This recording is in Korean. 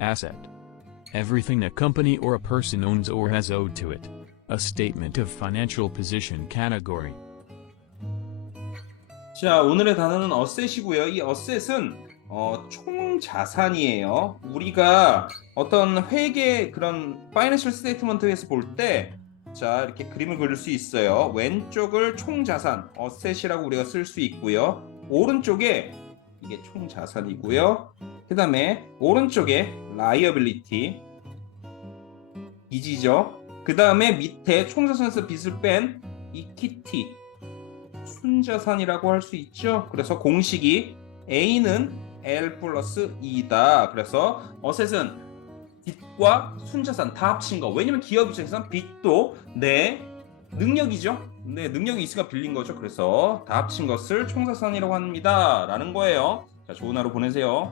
Asset. Everything a company or a person owns or has owed to it. A statement of financial position category. 자, 오늘의 단어는 어셋이고요. 이 어셋은 어, 총 자산이에요. 우리가 어떤 회계 그런 파이낸셜 스테이트먼트에서 볼 때 자, 이렇게 그림을 그릴 수 있어요. 왼쪽을 총 자산, 어셋이라고 우리가 쓸 수 있고요. 오른쪽에 이게 총 자산이고요. 그다음에 오른쪽에 라이어빌리티 빚이죠. 그 다음에 밑에 총 자산에서 빚을 뺀 이퀴티 순자산이라고 할 수 있죠. 그래서 공식이 A는 L 플러스 2다. 그래서 어셋은 빚과 순자산 다 합친 거. 왜냐면 기업 입장에서는 빚도 내 능력이죠. 네, 능력이 있으니까 빌린 거죠. 그래서 다 합친 것을 총자산이라고 합니다. 라는 거예요. 자, 좋은 하루 보내세요.